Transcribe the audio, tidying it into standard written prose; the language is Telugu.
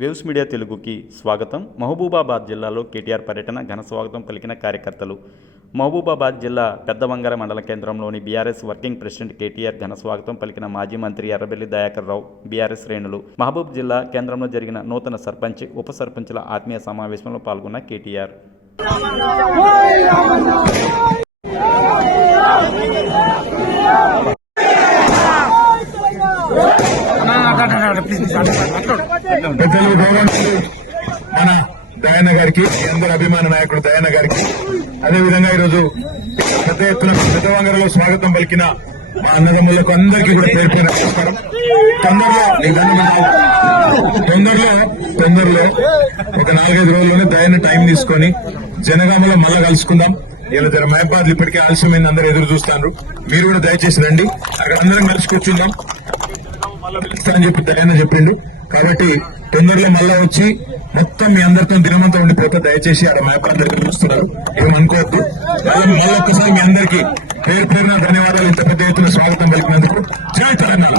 వేవ్స్ మీడియా తెలుగుకి స్వాగతం. మహబూబాబాద్ జిల్లాలో కేటీఆర్ పర్యటన ఘన స్వాగతం పలికిన కార్యకర్తలు. మహబూబాబాద్ జిల్లా పెద్దవంగర మండల కేంద్రంలోని బీఆర్ఎస్ వర్కింగ్ ప్రెసిడెంట్ కేటీఆర్ ఘన స్వాగతం పలికిన మాజీ మంత్రి ఎర్రబెల్లి దయాకర్ రావు బీఆర్ఎస్ శ్రేణులు. మహబూబ్ జిల్లా కేంద్రంలో జరిగిన నూతన సర్పంచ్, ఉప సర్పంచ్ల ఆత్మీయ సమావేశంలో పాల్గొన్న కేటీఆర్ మన దయాన్న గారికి, అందరి అభిమాన నాయకుడు దయాన్న గారికి, అదేవిధంగా ఈరోజు పెద్ద ఎత్తున పెద్దవంగరలో స్వాగతం పలికిన మా అన్నదమ్ములకు అందరికీ కూడా పేరు పేరు నమస్కారం. తొందరలో ఒక 4-5 రోజుల్లోనే దయాన్న టైం తీసుకొని జనగామలో మళ్ళా కలుసుకుందాం. ఇలా జర మహబాద్ ఇప్పటికే ఆలస్యమైంది, అందరూ ఎదురు చూస్తున్నారు. మీరు కూడా దయచేసి రండి, అక్కడ అందరం కలిసి కూర్చుందాం. మళ్ళా పిలుస్తానని చెప్పి దయాన్న చెప్పిండు. కాబట్టి తొందరలో మళ్ళా వచ్చి మొత్తం మీ అందరితో దినమంతా ఉండిపోతే దయచేసి ఆడ మహబాద్ దగ్గర చూస్తున్నారు, ఏమనుకోవద్దు. మళ్ళీ ఒక్కసారి మీ అందరికీ పేరు పేరున ధన్యవాదాలు. ఇంత పెద్ద ఎత్తున స్వాగతం పలికినందుకు జై తెలంగాణ.